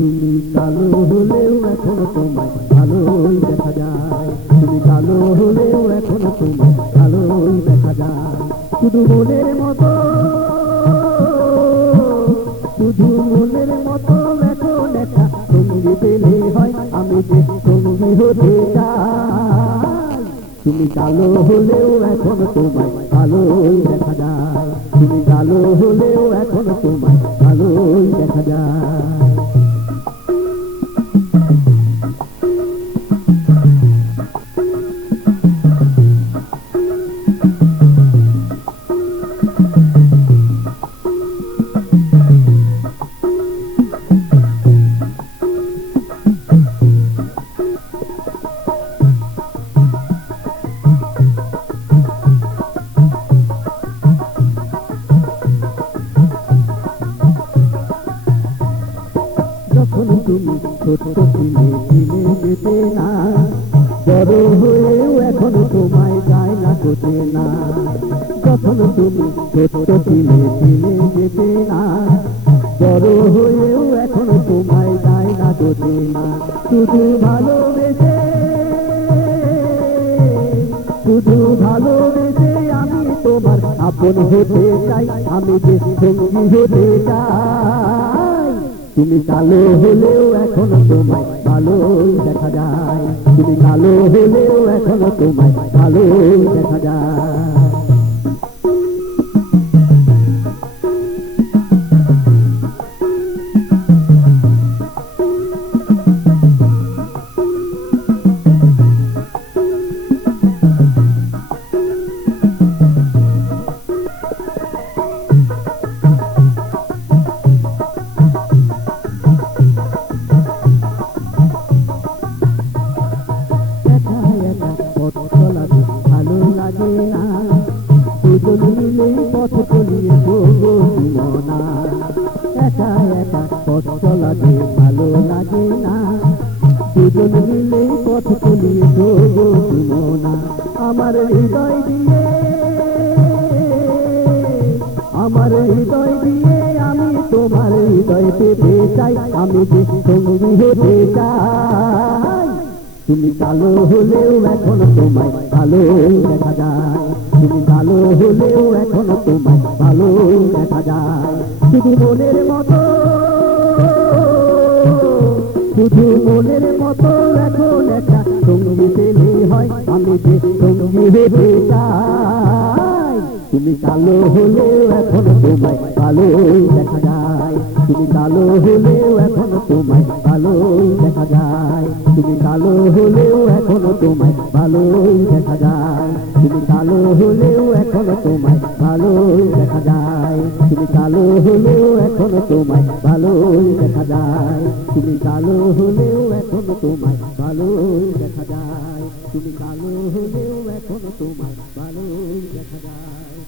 তুমি কালো হলেও এখনো তোমায় ভালোই দেখা যায়। তুমি কালো হলেও এখনো তোমায় ভালোই দেখা যায়। শুধু মনের মতো, শুধু মনের মতো এখন একটা সঙ্গী পেলে হয়, আমি যে সঙ্গী হতে চাই। তুমি কালো হলেও এখনো তোমায় ভালোই দেখা যায়। তুমি কালো হলেও এখনো তোমায় ভালোই দেখা যায়। যখন তুমি ছোট ছিলে চিনে যেতে না, বড় হয়েও এখনো তোমায় যায় না কোতে না। যখন তুমি ছোট ছিলে চিনে যেতে না, বড় হয়েও এখনো তোমায় যায় না কোতে না। শুধু ভালোবেসে, শুধু ভালোবেসে আমি তোমার আপন হতে চাই, আমি যে সঙ্গী হতে চাই। তুমি কালো হলেও এখনো তোমায় ভালোই দেখা যায়। তুমি কালো হলেও এখনো তোমায় ভালোই দেখা যায়। ভালো লাগে না, দুজন মিলে পথ চলিয়ে যাবো জীবনা। একা একা পথ চলাতে ভালো লাগে না, দুজন মিলে পথ চলিয়ে যাবো জীবনা। আমার হৃদয় দিয়ে, আমার হৃদয় দিয়ে আমি তোমার হৃদয় পেতে চাই, আমি যে সঙ্গী হতে চাই। তুমি কালো হলেও এখনো তোমায় ভালোই দেখা যায়। তুমি কালো হলেও এখনো তোমায় ভালোই দেখা যায়। শুধু মনের মতো, শুধু মনের মতো এখন একটা সঙ্গী পেলে হয়, আমি যে সঙ্গী হতে চাই। তুমি কালো হলেও এখনো তোমায় ভালোই দেখা যায়। তুমি কালো হলেও এখনো তোমায় ভালোই দেখা যায়। তুমি কালো হলেও এখনো তোমায় ভালোই দেখা যায়। তুমি কালো হলেও এখনো তোমায় ভালোই দেখা যায়। তুমি কালো হলেও এখনো তোমায় ভালোই দেখা যায়। তুমি কালো হলেও এখনো তোমায় ভালোই দেখা যায়। তুমি কালো হলেও এখনো তোমায় ভালোই দেখা যায়।